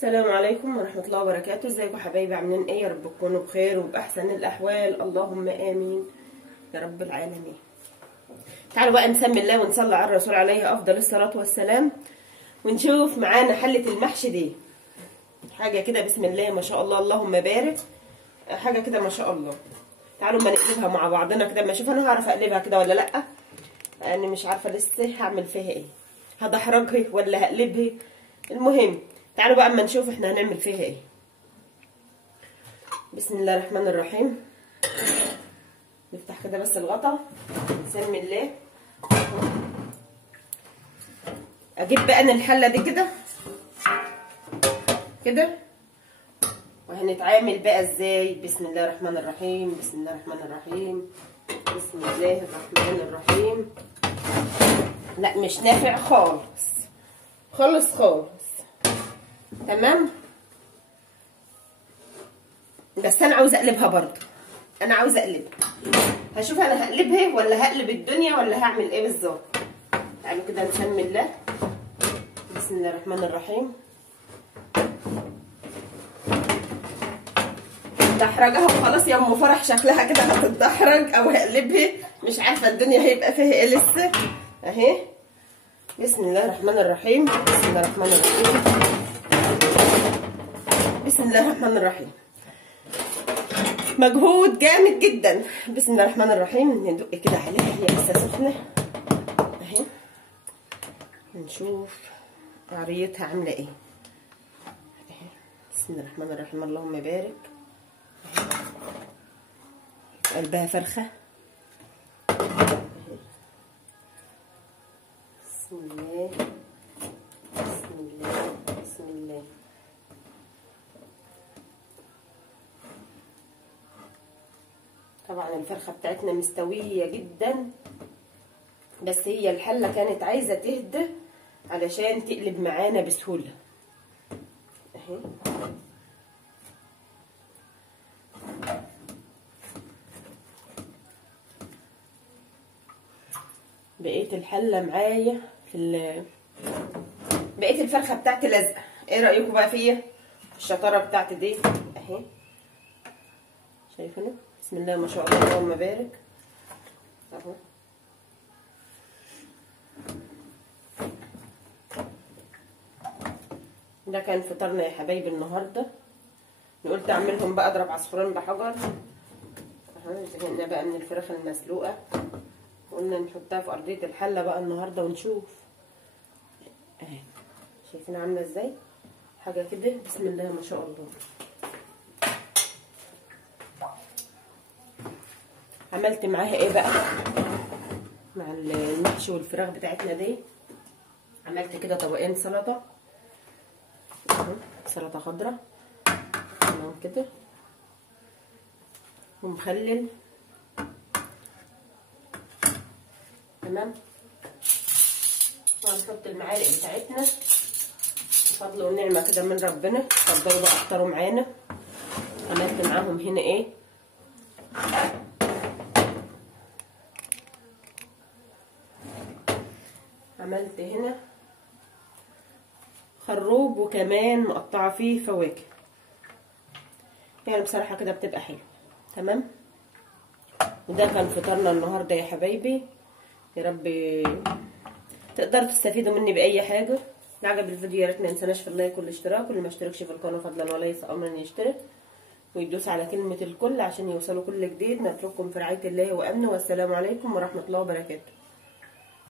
السلام عليكم ورحمة الله وبركاته. ازيكم حبايبي؟ عاملين ايه؟ يا رب تكونوا بخير وبأحسن الأحوال، اللهم آمين يا رب العالمين. تعالوا بقى نسمي الله ونصلي على الرسول عليه أفضل الصلاة والسلام، ونشوف معانا حلة المحشي دي. حاجة كده بسم الله ما شاء الله، اللهم بارك، حاجة كده ما شاء الله. تعالوا ما نقلبها مع بعضنا كده، ما اشوف انا هعرف اقلبها كده ولا لأ. انا مش عارفة لسه هعمل فيها ايه، هدحرجها ولا هقلبها. المهم تعالوا بقى اما نشوف احنا هنعمل فيها ايه. بسم الله الرحمن الرحيم. نفتح كده بس الغطا، نسمي الله. اجيب بقى انا الحله دي كده كده، وهنتعامل بقى ازاي. بسم الله الرحمن الرحيم، بسم الله الرحمن الرحيم، بسم الله الرحمن الرحيم. لا مش نافع خالص خالص خالص. تمام، بس انا عاوزه اقلبها برضه، انا عاوزه اقلبها. هشوف انا هقلبها ولا هقلب الدنيا ولا هعمل ايه بالظبط. تعالوا كده نسمي الله. بسم الله الرحمن الرحيم. دحرجها وخلاص يا ام فرح، شكلها كده هتتدحرج او هقلبها، مش عارفه الدنيا هيبقى فيها ايه لسه. اهي بسم الله الرحمن الرحيم، بسم الله الرحمن الرحيم، بسم الله الرحمن الرحيم. مجهود جامد جدا. بسم الله الرحمن الرحيم. ندق كده عليها، هي لسه سخنه اهي، نشوف عريتها عامله ايه. اهي بسم الله الرحمن الرحيم، اللهم بارك. قلبها فرخه. بسم الله بسم الله بسم الله. طبعا الفرخه بتاعتنا مستويه جدا، بس هي الحله كانت عايزه تهدى علشان تقلب معانا بسهوله. اهي بقيت الحله معايا في بقيت الفرخه بتاعتي لازقه. ايه رايكم بقى فيا الشطاره بتاعتي دي؟ اهي شايفينه؟ بسم الله ما شاء الله، اللهم بارك. اهو ده كان فطارنا يا حبايبي النهارده. قلت اعملهم بقى، اضرب عصفورين بحجر. اهو زهقنا بقى من الفراخ المسلوقه، قلنا نحطها في ارضيه الحله بقى النهارده ونشوف. اهي شايفين عامله ازاي؟ حاجه كده بسم الله ما شاء الله. عملت معاها ايه بقى مع المحشي والفراخ بتاعتنا دي؟ عملت كده طبقين سلطه اهو، سلطه خضراء تمام كده، ومخلل تمام. وهنحط المعالق بتاعتنا بفضل ونعمه كده من ربنا. اتفضلوا بقى افطروا معانا. عملت معاهم هنا ايه؟ عملت هنا خروب، وكمان مقطعه فيه فواكه، يعني بصراحه كده بتبقى حلوه. تمام، وده كان فطارنا النهارده يا حبايبي. يا رب تقدروا تستفيدوا مني باي حاجه. اللي عجب الفيديو يا ريت ما ينساناش في اللايك والاشتراك، واللي ما اشتركش في القناه فضلا وليس امرا يشترك ويدوس على كلمه الكل عشان يوصلوا كل جديد. نترككم في رعايه الله وامنه، والسلام عليكم ورحمه الله وبركاته.